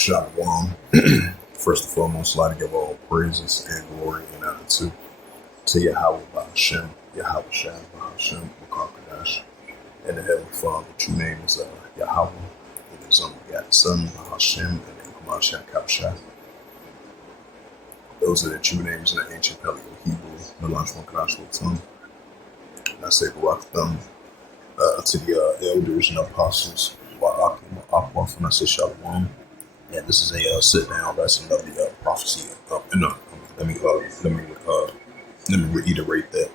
Shalom. First and foremost, I'd like to give all praises and glory and honor to Yahweh Bahashem, Yahweh Shah Bahashem, Makakadash, and the Heavenly Father. True name is Yahweh, and His only begotten Son, Bahashem, and then Kamashah Kabashah. Those are the true names in the ancient Paleo Hebrew, the Lansh Wakadash tongue. And I say Barak them to the elders and apostles, Wa'akim, and I say Shalom. Yeah, this is a sit-down lesson of the prophecy. Let me reiterate that.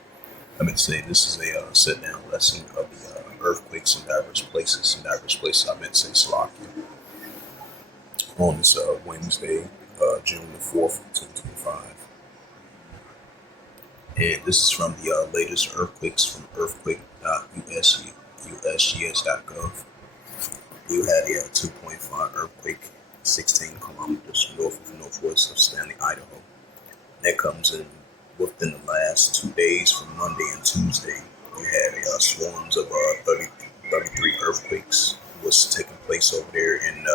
Let me say this is a sit-down lesson of the earthquakes in diverse places. I meant to say Slovakia. On this Wednesday, June the 4th, 2025. And this is from the latest earthquakes from earthquake.usgs.gov. You had a 2.5 earthquake 16 kilometers north of northwest of Stanley, Idaho. That comes in within the last 2 days from Monday and Tuesday. You had swarms of 33 earthquakes was taking place over there in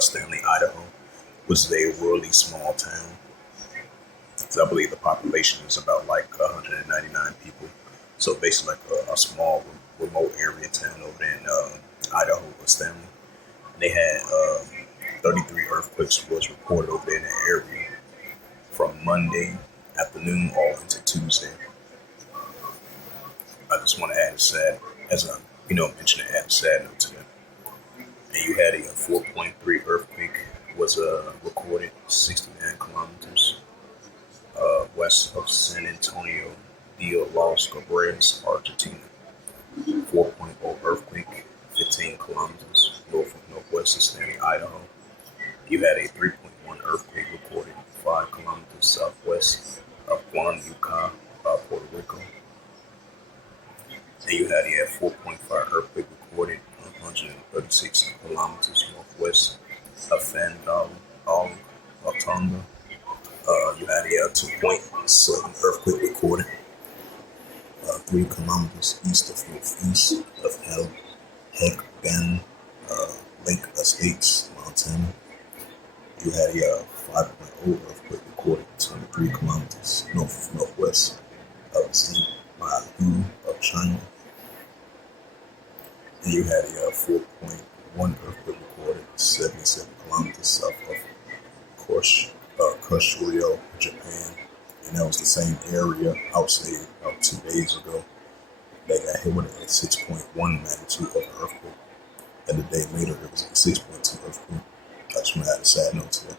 Stanley, Idaho, which is a really small town. Because I believe the population is about like 199 people. So basically like a small remote area town over there in Idaho or Stanley. And they had 33 earthquakes was reported over there in that area from Monday afternoon all into Tuesday. I just want to add a sad, as I mentioned, add a sad note to that. And you had a 4.3 earthquake was recorded 69 kilometers west of San Antonio de Los Cabres, Argentina. 4.0 earthquake 15 kilometers north of northwest of Stanley, Idaho. You had a 3.1 earthquake recorded 5 kilometers southwest of Guanajuato, Puerto Rico. And you had a 4.5 earthquake recorded 136 kilometers northwest of Fandal, Tonga. You had a 2.7 earthquake recorded 3 kilometers east of northeast of Heckban, Lake Estates, Montana. You had a 5.0 earthquake recorded 23 kilometers north of northwest of Zibahu of China. And you had a 4.1 earthquake recorded 77 kilometers south of Kushurio, Japan. And that was the same area, I would say, about 2 days ago. They got hit with a 6.1 magnitude of an earthquake. And the day later, it was a 6.2 earthquake. I just want to add a sad note to that.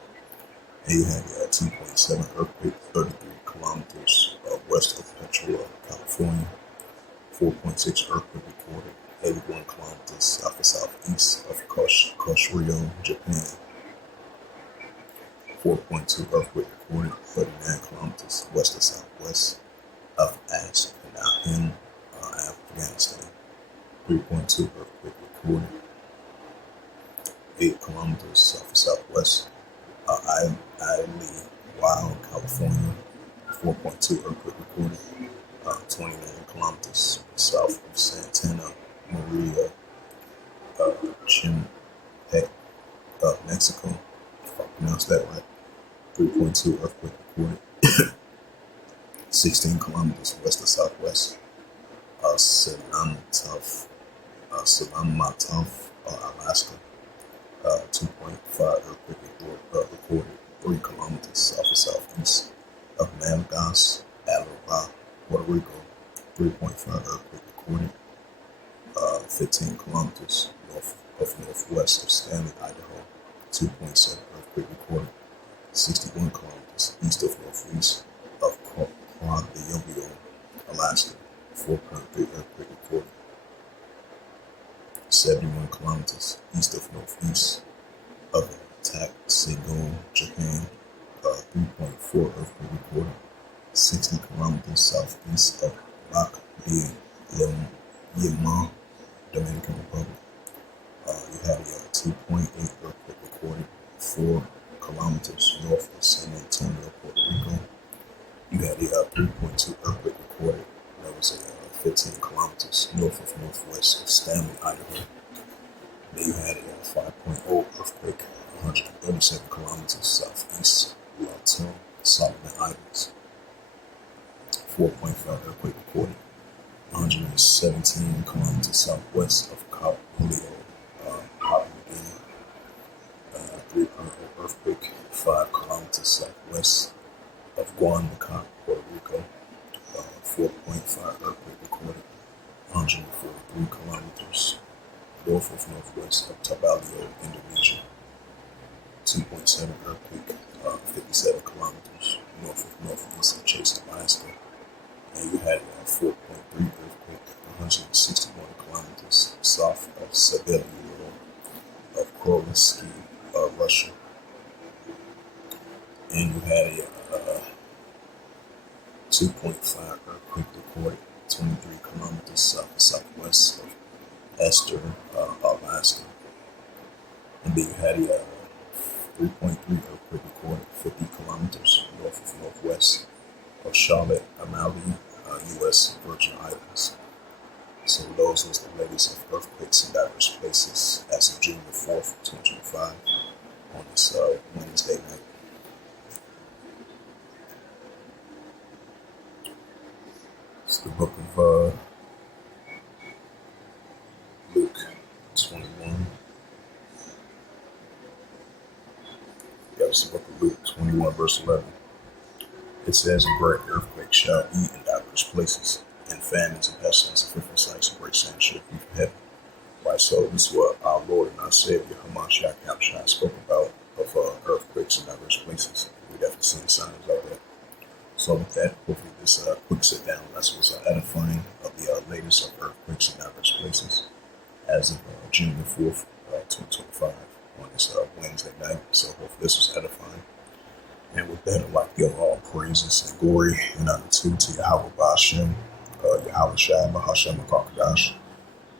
And you had a 2.7 earthquake, 33 kilometers west of Petrolia, California. 4.6 earthquake recorded, 81 kilometers south of southeast of Kushurio, Japan. 4.2 earthquake recorded, 39 kilometers west of southwest of Ashkenazim, Afghanistan. 3.2 earthquake recorded, 8 kilometers south of southwest Wild, California. 4.2 earthquake recorded, 29 kilometers south of Santa Maria, Chimpec, Mexico. If I pronounced that right. 3.2 earthquake recorded, 16 kilometers west of southwest Salamatov, Alaska. 2.5 earthquake recorded 3 kilometers south of southeast of Malgas, Alabama, Puerto Rico. 3.5 earthquake recorded 15 kilometers northwest of Stanley, Idaho. 2.7 earthquake recorded 61 kilometers east of northeast of Quadrabio, Alaska. 4.3 earthquake recorded 71 kilometers east of northeast of Tatsego, Japan. 3.4 earthquake recorded 60 kilometers southeast of Lac de Yama, Dominican Republic. You had a 2.8 earthquake recorded 4 kilometers north of San Antonio, Puerto Rico. You had a 3.2 earthquake recorded that was 15 kilometers north of northwest of Stanley, Idaho. Then you had a 5.0 earthquake 137 kilometers southeast of Latin Solomon Islands. 4.5 earthquake recorded 117 kilometers southwest of Cabo Polio, Papua New Guinea. 3.0 earthquake 5 kilometers southwest of Guanacaste, Puerto Rico. 4.5 earthquake recorded 143 kilometers north of northwest of Tabalio, Indonesia. 2.7 earthquake 57 kilometers north of northeast of Chase, Alaska. And you had a 4.3 earthquake 161 kilometers south of Sibelius of Krolisky, Russia. And you had a 2.5 earthquake recorded 23 kilometers south and southwest of Esther, Alaska. And then you had a 3.3 earthquake recorded 50 kilometers north of northwest of Charlotte, Amalie, U.S. Virgin Islands. So those was the latest of earthquakes in diverse places as of June the 4th, 2025 on this Wednesday night. It's the book of Luke 21. Yeah, it's the book of Luke 21, verse 11. It says, "And great earthquakes shall be in diverse places, and famines and pestilence and fearful sights and great sand shall be from heaven." Right, so this is what our Lord and our Savior, Hamashiach Yahushua, spoke about of earthquakes in diverse places. We definitely seen signs of that. So with that, hopefully this quick sit-down lesson was edifying of the latest of earthquakes in diverse places as of June the 4th, 2025 on this Wednesday night. So hopefully this was edifying. And with that, I'd like to give all praises and glory and honor to Yahweh Ba'ashem, Yahweh Shai, Bahashem, Makakadash,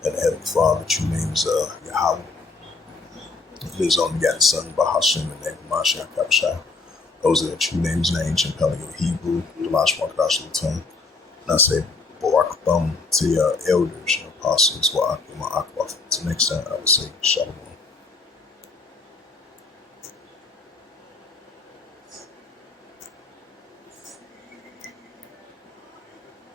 and the Heavenly Father. True name is Yahweh. His only begotten Son, Bahashem, and the name of Mashiach Yahushua. Those are the true names in ancient Paleo Hebrew, the Lash Makadash Luton. And I say, Barak Thumb to your elders and apostles, Wa'akim Ma'akwaf. Until next time, I will say, Shalom.